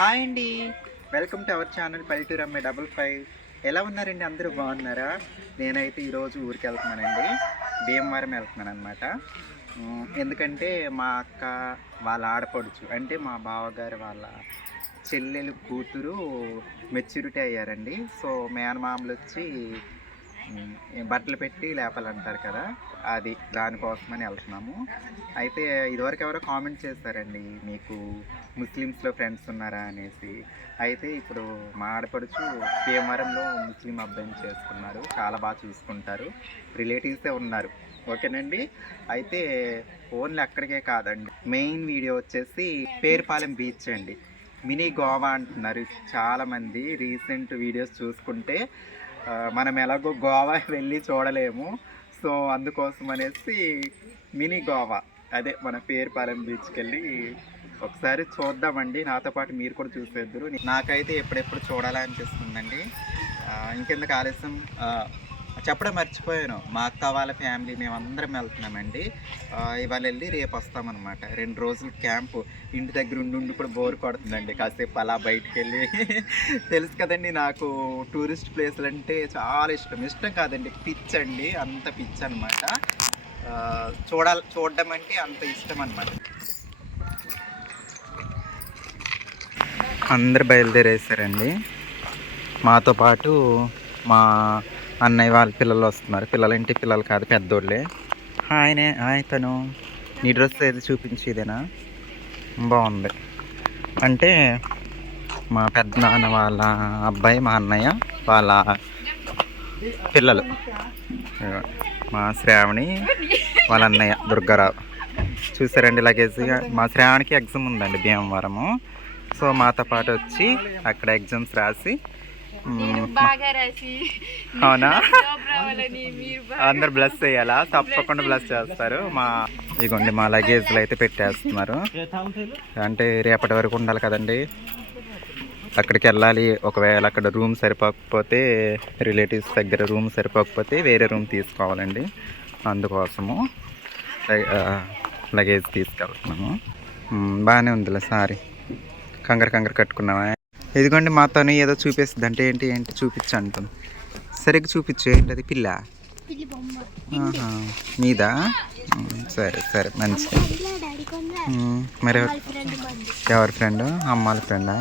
Hi అండి, welcome to our channel పల్లెటూరు అమ్మాయి 55. ఎలా ఉన్నారండి? అందరూ బాగున్నారా? నేనైతే ఈరోజు ఊరికి వెళ్తున్నానండి, భీమవరం వెళ్తున్నాను అనమాట. ఎందుకంటే మా అక్క వాళ్ళ ఆడపడుచు అంటే మా బావగారు వాళ్ళ చెల్లెలు కూతురు మెచ్యూరిటీ అయ్యారండి. సో మేనమామలు వచ్చి బట్టలు పెట్టి లేపాలంటారు కదా, అది దానికోసమని వెళ్తున్నాము. అయితే ఇదివరకు ఎవరో కామెంట్ చేశారండి, మీకు ముస్లిమ్స్లో ఫ్రెండ్స్ ఉన్నారా అనేసి. అయితే ఇప్పుడు మా ఆడపడుచు భీమవరంలో ముస్లిం అబ్బాయిని చేసుకున్నారు, చాలా బాగా చూసుకుంటారు, రిలేటివ్సే ఉన్నారు. ఓకేనండి. అయితే ఓన్లీ అక్కడికే కాదండి, మెయిన్ వీడియో వచ్చేసి పేరుపాలెం బీచ్ అండి. మినీ గోవా అంటున్నారు చాలామంది. రీసెంట్ వీడియోస్ చూసుకుంటే మనం ఎలాగో గోవా వెళ్ళి చూడలేము, సో అందుకోసం అనేసి మినీ గోవా, అదే మన పేరుపాలెం బీచ్కి వెళ్ళి ఒకసారి చూద్దామండి. నాతో పాటు మీరు కూడా చూసేద్దరు. నాకైతే ఎప్పుడెప్పుడు చూడాలనిపిస్తుందండి. ఇంకెందుకు ఆలస్యం, చెప్పడం మర్చిపోయాను, మా అక్క వాళ్ళ ఫ్యామిలీ మేమందరం వెళ్తున్నామండి. ఇవాళ వెళ్ళి రేపు వస్తామన్నమాట. 2 రోజులు క్యాంపు. ఇంటి దగ్గర ఉండి కూడా బోర్ కొడుతుందండి, కాసేపు అలా బయటికి వెళ్ళి. తెలుసు కదండి, నాకు టూరిస్ట్ ప్లేసులు అంటే చాలా ఇష్టం కాదండి, పిచ్ అండి, అంత పిచ్ అనమాట. చూడడం అంటే అంత ఇష్టం అనమాట. అందరు బయలుదేరేసారండి. మాతో పాటు మా అన్నయ్య వాళ్ళ పిల్లలు వస్తున్నారు. పిల్లలేంటి, పిల్లలు కాదు, పెద్దోళ్ళే. హాయ్ తను నీ డ్రెస్ ఏది చూపించేదేనా? బాగుంది. అంటే మా పెద్దనాన్న వాళ్ళ అబ్బాయి, మా అన్నయ్య వాళ్ళ పిల్లలు, మా శ్రావణి వాళ్ళ అన్నయ్య దుర్గారావు. చూసారండి లగేజ్గా. మా శ్రావణికి ఎగ్జామ్ ఉందండి భీమవరము. సో మాతో పాటు వచ్చి అక్కడ ఎగ్జామ్స్ రాసి, అవునా, అందరు బ్లస్ చేయాలా? తప్పకుండా బ్లస్ చేస్తారు. ఇదిగోండి మా లగేజ్లు అయితే పెట్టేస్తున్నారు. అంటే రేపటి వరకు ఉండాలి కదండి, అక్కడికి వెళ్ళాలి. ఒకవేళ అక్కడ రూమ్ సరిపోకపోతే, రిలేటివ్స్ దగ్గర రూమ్ సరిపోకపోతే వేరే రూమ్ తీసుకోవాలండి. అందుకోసము లగేజ్ తీసుకెళ్తున్నాము. బాగానే ఉందిలే, సారీ కంగారు కట్టుకున్నావా? ఇదిగోండి మా తను ఏదో చూపిస్తుంది. అంటే ఏంటి చూపించు అంటుంది. సరిగ్గా చూపించు. ఏంటది? పిల్ల మీద? సరే మంచి. మరి ఎవరి ఫ్రెండ్? అమ్మాల ఫ్రెండా?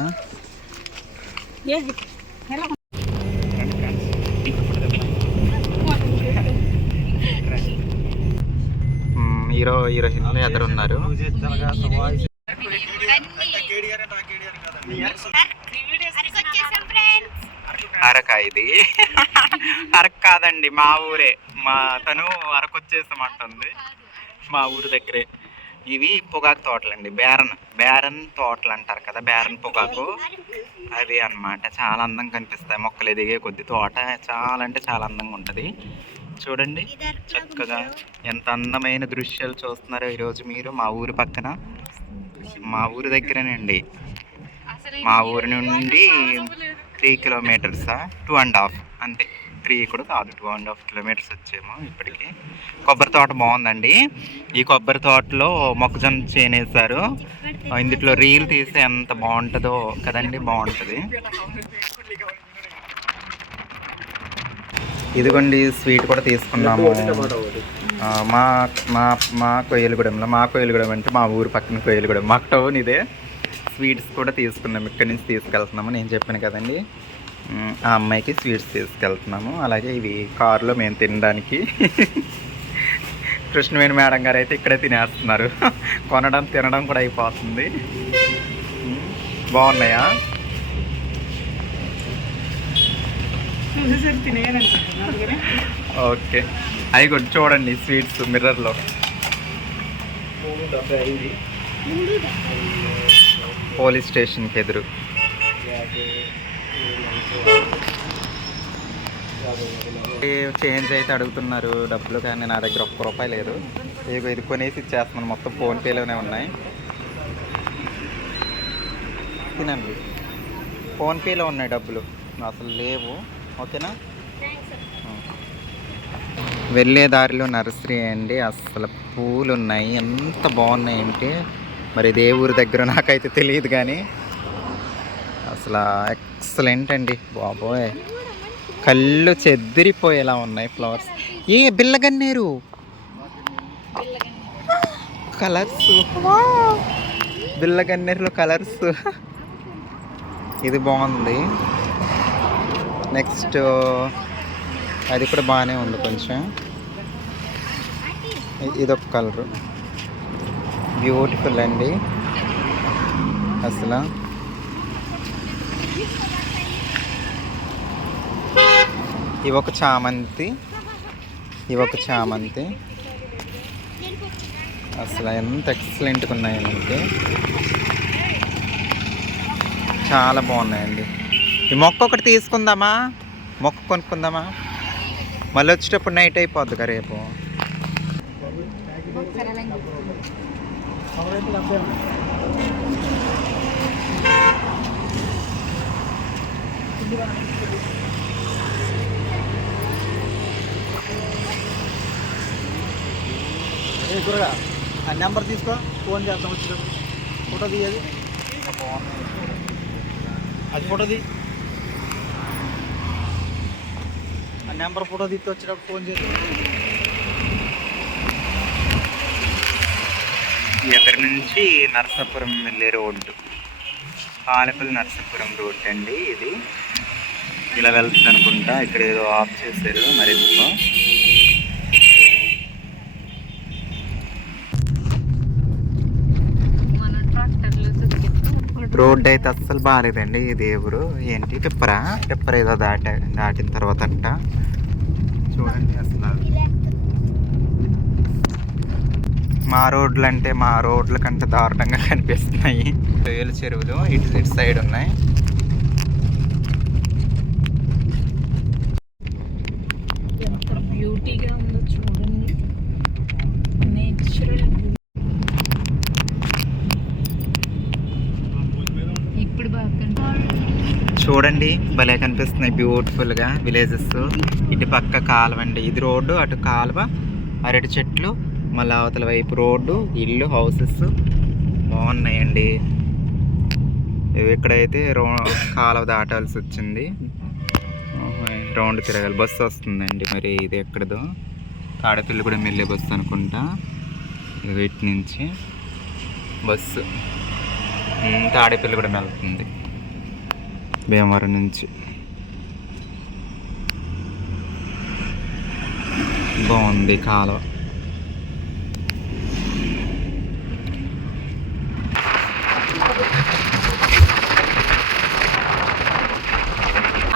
హీరోయిన్లు ఎదురు ఉన్నారు. అరక ఇది అరక కాదండి, మా ఊరే. మా తను అరకొచ్చేసామంటుంది, మా ఊరు దగ్గరే. ఇవి పొగాకు తోటలండి, బేరన్ తోటలు అంటారు కదా, బేరన్ పొగాకు అవి అన్నమాట. చాలా అందంగా కనిపిస్తాయి మొక్కలు ఎదిగే కొద్ది. తోట చాలా అంటే చాలా అందంగా ఉంటుంది. చూడండి చక్కగా ఎంత అందమైన దృశ్యాలు చూస్తున్నారో ఈరోజు మీరు. మా ఊరు పక్కన, మా ఊరు దగ్గరేనండి. మా ఊరి నుండి 3 కిలోమీటర్సా, 2.5 అంతే. 3 కూడా కాదు, 2.5 కిలోమీటర్స్ వచ్చేమో ఇప్పటికి. కొబ్బరి తోట బాగుందండి. ఈ కొబ్బరి తోటలో మొక్కజొన్న చేనేసారు. ఇందులో రీల్ తీస్తే ఎంత బాగుంటుందో కదండి, బాగుంటుంది. ఇదిగోండి స్వీట్ కూడా తీసుకున్నాము. మా కొయ్యలగూడెం అంటే మా ఊరు పక్కన కొయ్యలగూడెం, మా టౌన్ ఇదే. స్వీట్స్ కూడా తీసుకున్నాము, ఇక్కడి నుంచి తీసుకెళ్తున్నాము. నేను చెప్పాను కదండి, ఆ అమ్మాయికి స్వీట్స్ తీసుకెళ్తున్నాము. అలాగే ఇవి కారులో మేము తినడానికి. కృష్ణవేణి మేడం గారు అయితే ఇక్కడే తినేస్తున్నారు. తినడం కూడా అయిపోతుంది. బాగున్నాయా? ఓకే, అవి కూడా చూడండి స్వీట్స్ మిర్రర్లో. పోలీస్ స్టేషన్కి ఎదురు. చేంజ్ అయితే అడుగుతున్నారు డబ్బులు, కానీ నా దగ్గర ₹1 లేదు. ఇది కొనేసి ఇచ్చేస్తున్నాను, మొత్తం ఫోన్పేలోనే ఉన్నాయి. తినండి. ఫోన్పేలో ఉన్నాయి డబ్బులు, అసలు లేవు. ఓకేనా? వెళ్ళే దారిలో నర్సరీ అండి. అసలు పూలు ఉన్నాయి, ఎంత బాగున్నాయి అంటే మరి ఏ ఊరి దగ్గర నాకైతే తెలియదు కానీ అసలు ఎక్సలెంట్ అండి బాబోయ్. కళ్ళు చెదిరిపోయేలా ఉన్నాయి ఫ్లవర్స్. ఏ బిల్లగన్నేరు కలర్స్, బిల్లగన్నేరులో కలర్స్. ఇది బాగుంది. నెక్స్ట్ అది కూడా బాగానే ఉంది కొంచెం. ఇదొక కలరు బ్యూటిఫుల్ అండి అసలు. ఇవొక చామంతి, ఇవొక చామంతి. అసలు ఎంత ఎక్సలెంట్గా ఉన్నాయంటే చాలా బాగున్నాయండి. ఈ మొక్క ఒకటి తీసుకుందామా, మొక్క కొనుక్కుందామా? మళ్ళీ వచ్చేటప్పుడు నైట్ అయిపోద్ది కదా రేపు. ఆ నెంబర్ తీసుకో, ఫోన్ చేద్దాం వచ్చినప్పుడు. ఫోటో తీయది, అది ఫోటో తీ, ఆ నెంబర్ ఫోటో తీసి వచ్చేటప్పుడు ఫోన్ చేద్దాం. ఎక్కడి నుంచి నరసాపురం వెళ్ళే రోడ్డు, పాలపల్లి నరసాపురం రోడ్ అండి ఇది. ఇలా వెళ్తుంది అనుకుంటా. ఇక్కడ ఏదో ఆఫ్ చేశారు మరి ఎందుకో. రోడ్ అయితే అస్సలు బాగాలేదండి. ఇది ఎవరు ఏంటి పెప్పర్ ఏదో దాటిన తర్వాత అంట. చూడండి అసలు మా రోడ్లు అంటే మా రోడ్ల కంటే దారుణంగా కనిపిస్తున్నాయి. రొయ్యల చెరువులు ఇటు సైడ్ ఉన్నాయి. బ్యూటీగా ఉందో చూడండి, నేచురల్. ఇప్పుడు చూడండి భలే కనిపిస్తున్నాయి బ్యూటిఫుల్గా విలేజెస్. ఇటు పక్క కాలువ అండి, ఇది రోడ్డు, అటు కాలువ, అరటి చెట్లు, మళ్ళీ అవతల వైపు రోడ్డు, ఇల్లు, హౌసెస్ బాగున్నాయండి. ఇక్కడైతే కాలువ దాటాల్సి వచ్చింది, రౌండ్ తిరగాలి. బస్సు వస్తుందండి, మరి ఇది ఎక్కడదో తాడేపల్లి కూడా వెళ్ళే బస్సు అనుకుంటా. ఇటు నుంచి బస్సు తాడేపల్లి కూడా వెళ్తుంది భీమవరం నుంచి. బాగుంది కాలువ.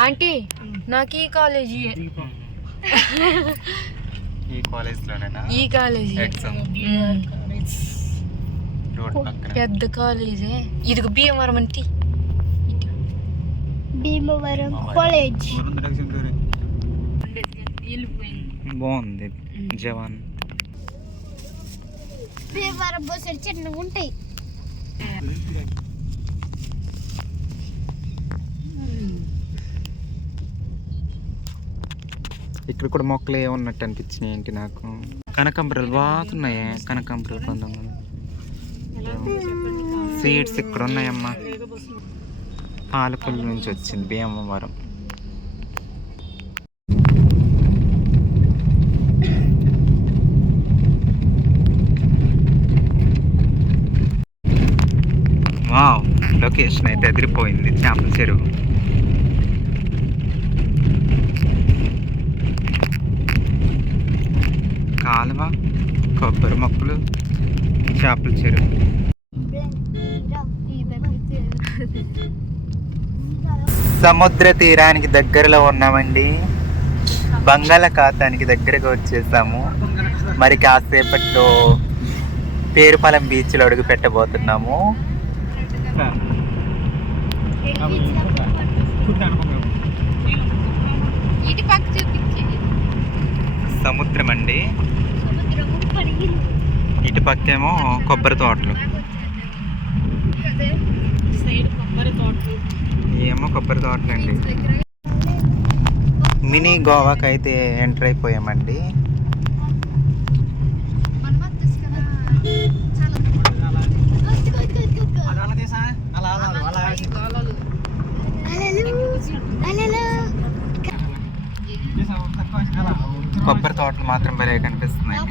ఆంటీ నాకు ఈ కాలేజీ, ఈ కాలేజ్లోనేనా? ఈ కాలేజీ పెద్ద కాలేజే. ఇదిగో భీమవరం అంటే భీమవరం కాలేజ్ బాగుంది. జవాన్ భీమవరం బస్సు చిన్నగా ఉంటాయి. ఇక్కడ కూడా మొక్కలు ఏమన్నట్టు అనిపించినాయి ఏంటి నాకు. కనకాంబరాలు బాగున్నాయి, కనకాంబరాలు కొంతమంది సీడ్స్ ఇక్కడ ఉన్నాయమ్మా. పాలపల్లి నుంచి వచ్చింది భీమవరం. వావ్, లొకేషన్ అయితే ఎదిరిపోయింది. చేపల చెరువు, కాలువ, కొబ్బరి మొక్కలు, చేపల చెరువు. సముద్ర తీరానికి దగ్గరలో ఉన్నామండి. బంగాళాఖాతానికి దగ్గరగా వచ్చేసాము. మరి కాసేపట్లో పేరుపాలెం బీచ్లో అడుగు పెట్టబోతున్నాము. సముద్రం అండి, ఇటు పక్కేమో కొబ్బరి తోటలు. ఏమో కొబ్బరి తోటలండి. మినీ గోవాకి అయితే ఎంటర్ అయిపోయామండి. కొబ్బరి తోటలు మాత్రం భలే కనిపిస్తున్నాయి.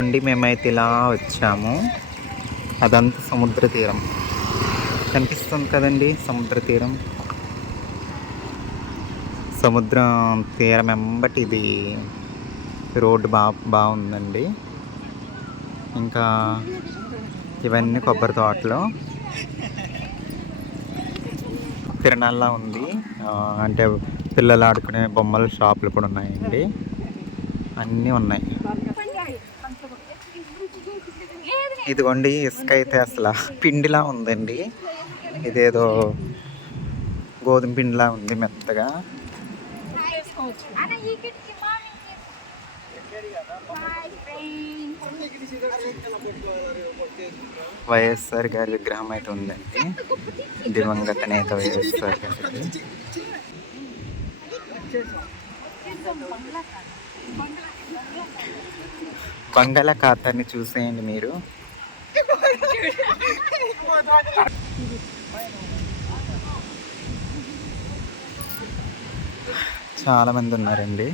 అండి మేమైతే ఇలా వచ్చాము. అదంతా సముద్ర తీరం కనిపిస్తుంది కదండి. సముద్ర తీరం, సముద్రం తీరం వెంబటి ఇది రోడ్డు బాగుందండి. ఇంకా ఇవన్నీ కొబ్బరి తోటలు. తిరణాల్లా ఉంది. అంటే పిల్లలు ఆడుకునే బొమ్మల షాపులు కూడా ఉన్నాయండి. అన్నీ ఉన్నాయి. ఇదిగోండి ఇసుక అయితే అసలు పిండిలా ఉందండి. ఇదేదో గోధుమ పిండిలా ఉంది మెత్తగా. వైఎస్ఆర్ గారి విగ్రహం అయితే ఉందండి. దివంగత నేత వైఎస్ఆర్ గారి. బంగాళాఖాతాన్ని చూసేయండి మీరు. చాలా మంది ఉన్నారండి,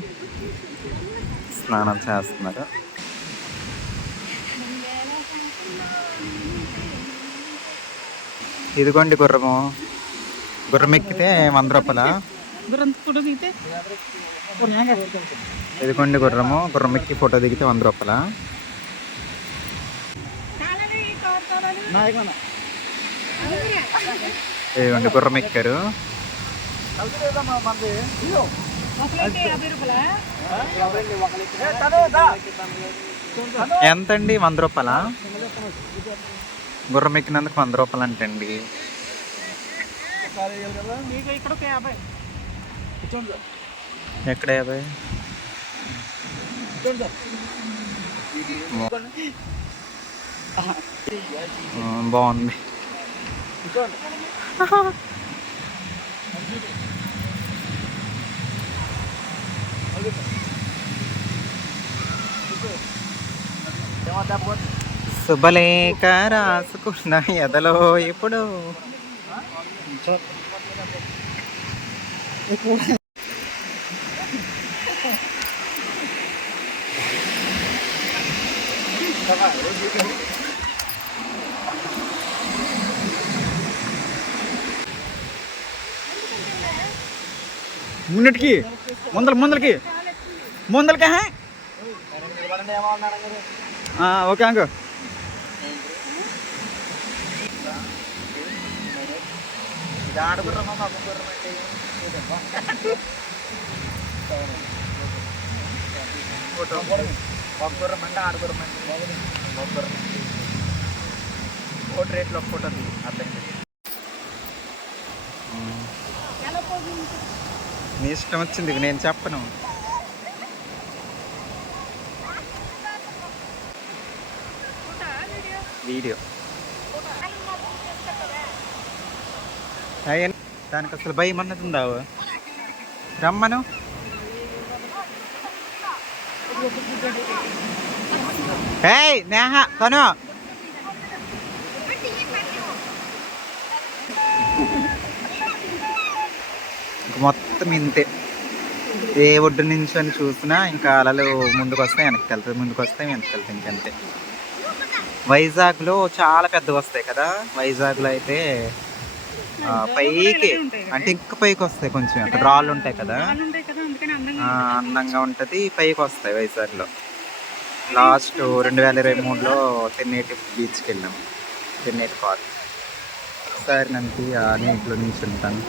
స్నానం చేస్తున్నారు. ఇదిగోండి గుర్రము. గుర్రం ఎక్కితే 100 రూపాయల. ఇదిగోండి గుర్రము. గుర్రం ఎక్కి ఫోటో దిగితే 100 రూపాయల. ఇదిగోండి గుర్రం ఎక్కారు. ఎంతండి? 100 రూపాయల. గుర్రం ఎక్కినందుకు 100 రూపాయలు అంటండి. ఎక్కడ 50? బాగుంది. శుభలేఖ రాసుకున్న ఎదలో ఇప్పుడు ముందటికి ముందలకి ఓకే అంకు. ఫోటో రేట్లో ఫోటో అర్థం. నీ ఇష్టం వచ్చింది, నేను చెప్పను. వీడియో దానికి అసలు భయం అన్నది ఉందావు. రమ్మను. ఏయ్ నేహ తను మొత్తం ఇంతే. ఏ ఒడ్డు నుంచి అని చూసినా ఇంకా అలలు ముందుకు వస్తాయి, వెనక్కి వెళ్తాయి, ముందుకు వస్తాయి, వెనక్కి వెళ్తాయి. ఇంకంతే. వైజాగ్లో చాలా పెద్దగా వస్తాయి కదా. వైజాగ్లో అయితే పైకి అంటే ఇంకా పైకి వస్తాయి. కొంచెం అక్కడ రాళ్ళు ఉంటాయి కదా, అందంగా ఉంటుంది. పైకి వస్తాయి వైజాగ్లో. లాస్ట్ 2023లో తెన్నేటి బీచ్కి వెళ్ళాము, తెన్నేటి పార్క్. ఒకసారి నన్ను ఆ నీటిలో నుంచి ఉంటాను.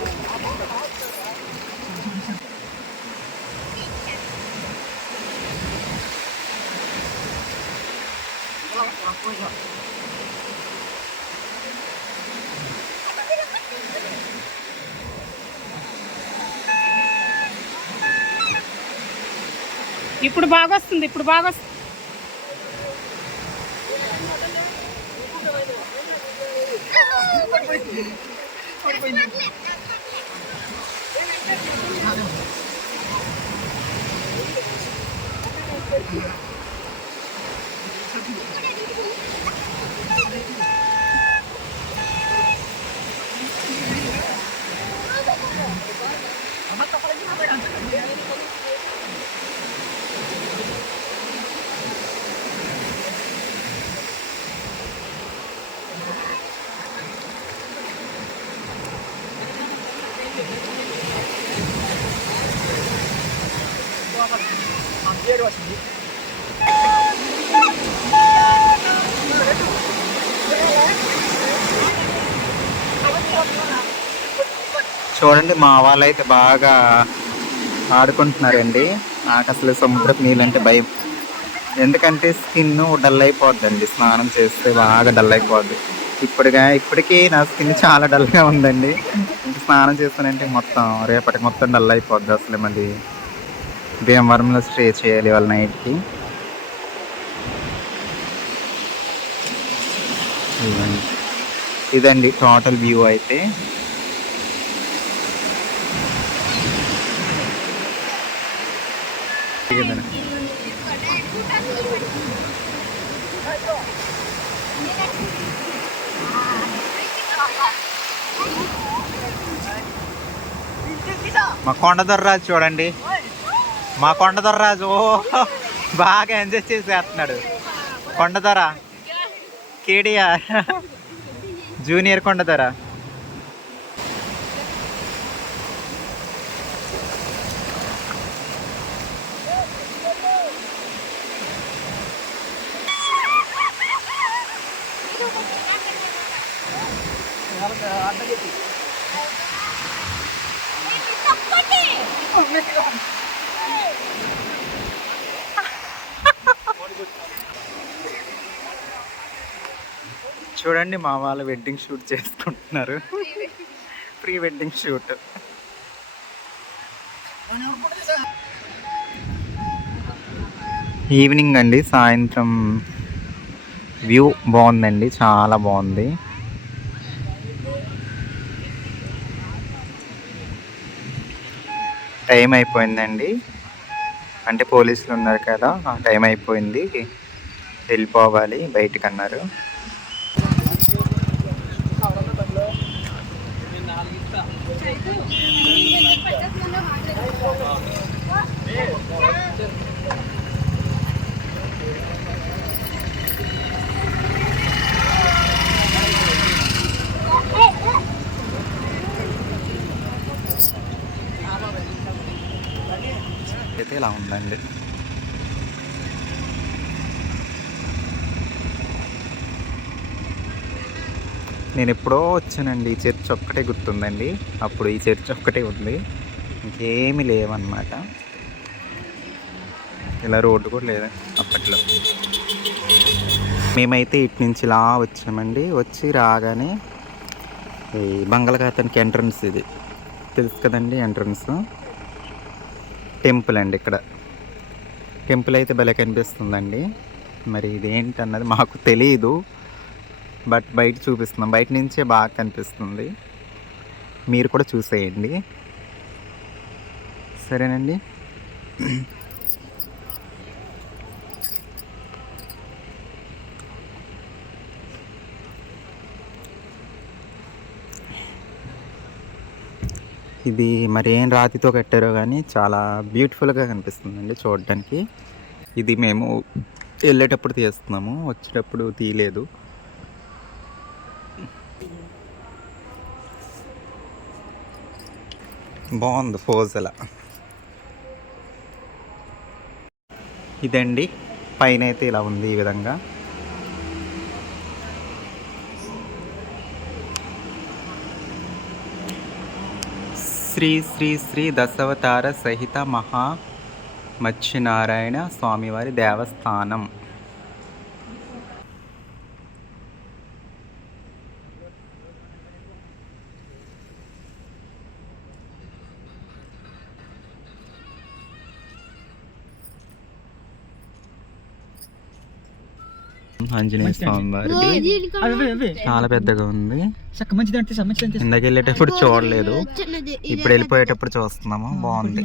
ఇప్పుడు బాగా వస్తుంది, ఇప్పుడు బాగా వస్తుంది. చూడండి మా వాళ్ళు అయితే బాగా ఆడుకుంటున్నారండి. నాకు అసలు సముద్రపు నీళ్ళు అంటే భయం, ఎందుకంటే స్కిన్ డల్ అయిపోద్దండి. స్నానం చేస్తే బాగా డల్ అయిపోద్ది. ఇప్పటికీ నా స్కిన్ చాలా డల్గా ఉందండి. ఇంక స్నానం చేస్తానంటే మొత్తం రేపటికి మొత్తం డల్ అయిపోద్ది. అసలు మళ్ళీ భీమవరంలో స్టే చేయాలి వాళ్ళ నైట్కి. ఇదండి టోటల్ వ్యూ అయితే. మా కొండదొర్రాజు చూడండి, మా కొండదొర్రాజు బాగా ఎంజాయ్ చేసేస్తున్నాడు. కొండదొర కేడియా జూనియర్ కొండదొర. చూడండి మా వాళ్ళు వెడ్డింగ్ షూట్ చేసుకుంటున్నారు. Pre wedding shoot. ఈవినింగ్ అండి, సాయంత్రం వ్యూ బాగుందండి, చాలా బాగుంది. టైం అయిపోయిందండి, అంటే పోలీసులు ఉన్నారు కదా, టైం అయిపోయింది, వెళ్ళిపోవాలి బయటికి అన్నారు. అయితే ఇలా ఉందండి. నేను ఎప్పుడో వచ్చానండి, ఈ చర్చ్ ఒక్కటే గుర్తుందండి. అప్పుడు ఈ చర్చ్ ఒక్కటే ఉంది, ఇంకేమీ లేవన్నమాట. ఇలా రోడ్డు కూడా లేదు అప్పట్లో. మేమైతే ఇటు నుంచి ఇలా వచ్చామండి. వచ్చి రాగానే ఈ బంగాళాఖాతానికి ఎంట్రన్స్, ఇది తెలుసు కదండి ఎంట్రన్స్. టెంపుల్ అండి, ఇక్కడ టెంపుల్ అయితే భలే కనిపిస్తుందండి. మరి ఇదేంటి అన్నది మాకు తెలియదు, బట్ బయట చూపిస్తున్నాం, బయట నుంచే బాగా కనిపిస్తుంది. మీరు కూడా చూసేయండి, సరేనండి. ఇది మరి ఏం రాతితో కట్టారో కానీ చాలా బ్యూటిఫుల్గా కనిపిస్తుందండి చూడడానికి. ఇది మేము వెళ్ళేటప్పుడు తీస్తున్నాము, వచ్చేటప్పుడు తీయలేదు. బాగుంది పోజ్ అలా. ఇదండి పైన అయితే ఇలా ఉంది, ఈ విధంగా. శ్రీ శ్రీ శ్రీ దశావతార సహిత మహా మత్స్యనారాయణ స్వామివారి దేవస్థానం. ఆంజనేయ స్వామి వారిది చాలా పెద్దగా ఉంది. ఇందాక వెళ్ళేటప్పుడు చూడలేదు, ఇప్పుడు వెళ్ళిపోయేటప్పుడు చూస్తున్నాము. బాగుంది.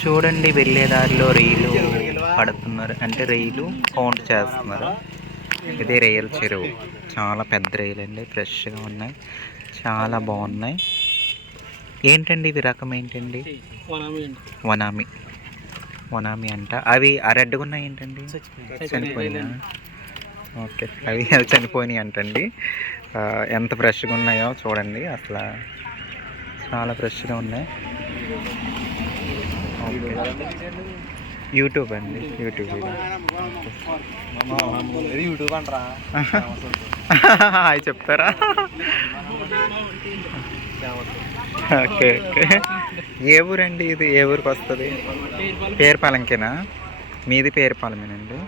చూడండి, వెళ్ళే దారిలో రైలు పడుతున్నారు, అంటే రైలు కౌంట్ చేస్తున్నారు. ఇదే రైలు చెరువు, చాలా పెద్ద రైలు అండి, ఫ్రెష్గా ఉన్నాయి, చాలా బాగున్నాయి. ఏంటండి ఇవి రకం ఏంటండి? వనామి. వనామి అంట. అవి ఆ రెడ్గా ఉన్నాయి ఏంటండి? చనిపోయినా? ఓకే, అవి చనిపోయినాయి అంటండి. ఎంత ఫ్రెష్గా ఉన్నాయో చూడండి, అసలు చాలా ఫ్రెష్గా ఉన్నాయి. ఓకే, యూట్యూబ్ అండి, యూట్యూబ్ అంటారా? అవి చెప్తారా? Okay okay. ఏ ఊరండి ఇది? ఏ ఊరికి వస్తుంది? పేరుపాలెంకేనా? మీది పేరుపాలెమేనండి?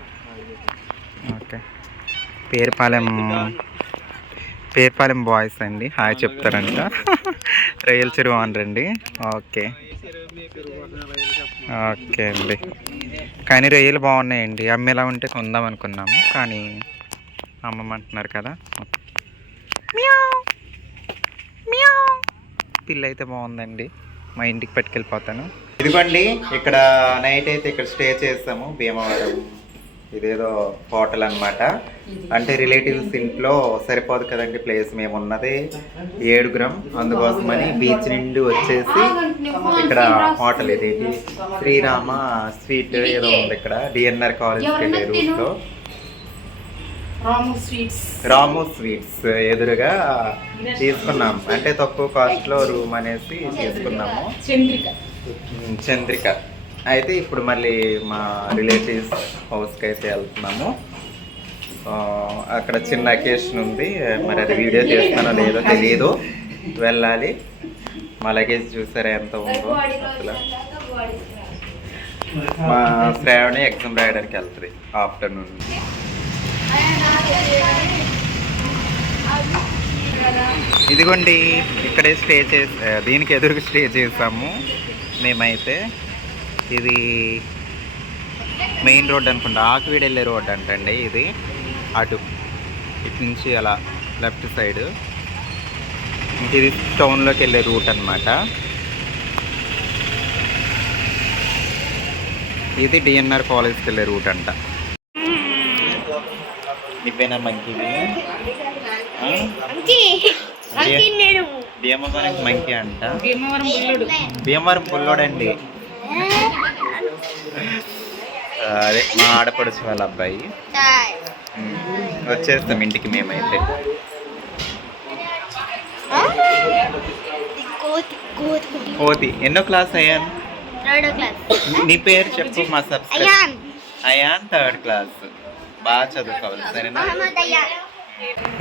ఓకే, పేరుపాలెం బాయ్స్ అండి, హాయ్ చెప్తారంట. రైలు చెరువు అనరండి. ఓకే ఓకే అండి. కానీ రొయ్యలు బాగున్నాయండి, అమ్మేలా ఉంటే కొందాం అనుకున్నాము, కానీ అమ్మమంటున్నారు కదా. పిల్ల అయితే బాగుందండి, మా ఇంటికి పట్టుకెళ్ళిపోతాను. ఇదిగోండి, ఇక్కడ నైట్ అయితే ఇక్కడ స్టే చేస్తాము, భీమవరం. ఇదేదో హోటల్ అన్నమాట, అంటే రిలేటివ్స్ ఇంట్లో సరిపోదు కదండి ప్లేస్. మేము ఉన్నది 7 అందుకోసమని బీచ్ నుండి వచ్చేసి ఇక్కడ హోటల్, ఇది శ్రీరామ స్వీట్ ఏదో ఉంది ఇక్కడ, డిఎన్ఆర్ కాలేజ్కి వెళ్ళే రూట్లో. రాము స్వీట్స్ ఎదురుగా తీసుకున్నాం, అంటే తక్కువ కాస్ట్లో రూమ్ అనేసి తీసుకున్నాము. చంద్రిక. అయితే ఇప్పుడు మళ్ళీ మా రిలేటివ్స్ హౌస్కి అయితే వెళ్తున్నాము. అక్కడ చిన్న అకేషన్ ఉంది, మరి అది వీడియో చేస్తానో లేదో తెలియదు, వెళ్ళాలి. మా లగేజ్ చూసారా ఎంత ఉందో అసలు. మా శ్రావణి ఎగ్జామ్ రాయడానికి వెళ్తుంది ఆఫ్టర్నూన్. ఇదిగోండి, ఇక్కడే స్టే దీనికి ఎదురుగా స్టే చేసాము మేమైతే. ఇది మెయిన్ రోడ్ అనుకుంటా, ఆకువీడు వెళ్ళే రోడ్ అంటండి ఇది. అటు ఇటు నుంచి అలా లెఫ్ట్ సైడ్, ఇది టౌన్లోకి వెళ్ళే రూట్ అన్నమాట. ఇది డిఎన్ఆర్ కాలేజ్కి వెళ్ళే రూట్ అంట. ఇవేనా మంకీవి? భీమవరం మంకీ అంట. భీమవరం పుల్లోడండి, అదే మా ఆడపడుచు వాళ్ళ అబ్బాయి. వచ్చేస్తాం ఇంటికి మేమైతే. కోతి. ఎన్నో క్లాస్ అయ్యాను? నీ పేరు చెప్పు మా సబ్స్క్రైబర్. Ion 3rd class. బాగా చదువుకోవాలి, సరేనా?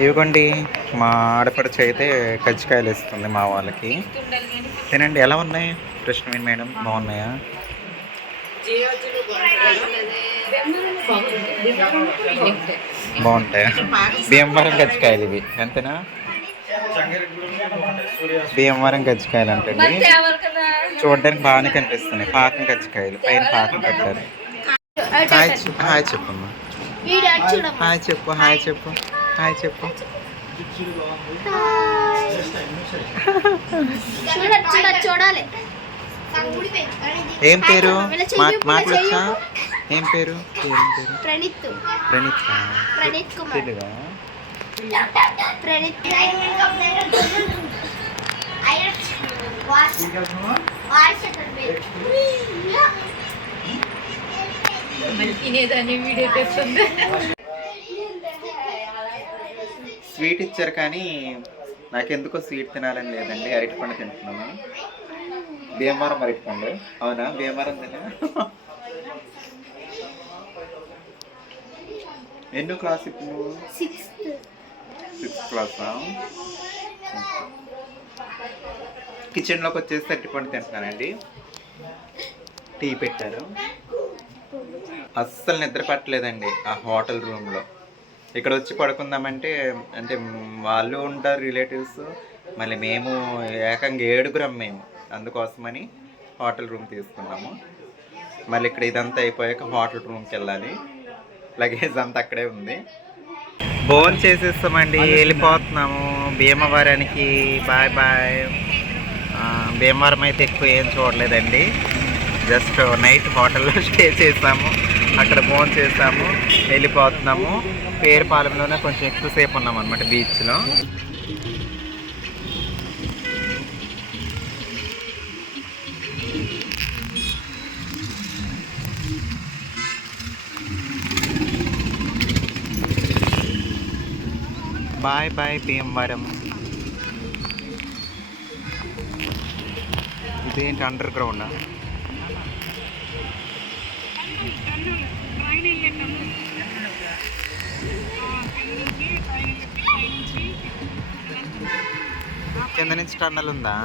ఇవ్వండి, మా ఆడపడుచు అయితే కజ్జికాయలు ఇస్తుంది మా వాళ్ళకి. తినండి. ఎలా ఉన్నాయి కృష్ణవేణి మేడం? బాగున్నాయా? బాగుంటాయా? భీమవరం కజ్జికాయలు ఇవి అంతేనా? భీమవరం కజ్జికాయలు అంటే చూడడానికి బాగానే కనిపిస్తున్నాయి. పాకం కజ్జికాయలు, పైన పాకం పెట్టారు. హాయ్ చెప్పమ్మా. హాయ్ చెప్పు, హాయ్ చెప్పు, హాయ్ చెప్పు. ఏం పేరు? మాట్లాడచ్చా? ఏం పేరు? ప్రణీత్. తెలుగా? స్వీట్ ఇచ్చారు కానీ నాకెందుకో స్వీట్ తినాలని లేదండి. అరటిపండు తింటున్నాను. భీమవరం అరటిపండు. అవునా? భీమవరం తినా? ఎన్నో క్లాస్ ఇప్పుడు? 6th క్లాసా? కిచెన్లోకి వచ్చేసి అరటిపండు తింటున్నానండి. టీ పెట్టారు. అస్సలు నిద్ర పట్టలేదండి ఆ హోటల్ రూమ్లో. ఇక్కడ వచ్చి పడుకుందామంటే, అంటే వాళ్ళు ఉంటారు రిలేటివ్స్, మళ్ళీ మేము ఏకంగా 7 మేము. అందుకోసమని హోటల్ రూమ్ తీసుకున్నాము. మళ్ళీ ఇక్కడ ఇదంతా అయిపోయాక హోటల్ రూమ్కి వెళ్ళాలి. లగేజ్ అంతా అక్కడే ఉంది. భోజనం చేసేస్తామండి, వెళ్ళిపోతున్నాము భీమవరానికి. Bye bye. భీమవరం అయితే ఎక్కువ ఏం చూడలేదండి, జస్ట్ నైట్ హోటల్లో స్టే చేసాము, అక్కడ భోజనం చేసాము, వెళ్ళిపోతున్నాము. పేరుపాలెంలోనే కొంచెం ఎక్కువసేపు ఉన్నాం అనమాట బీచ్లో. Bye bye Bhimavaram. ఇదేంటి అండర్ గ్రౌండా? కింద నుంచి టన్నల్ ఉందా?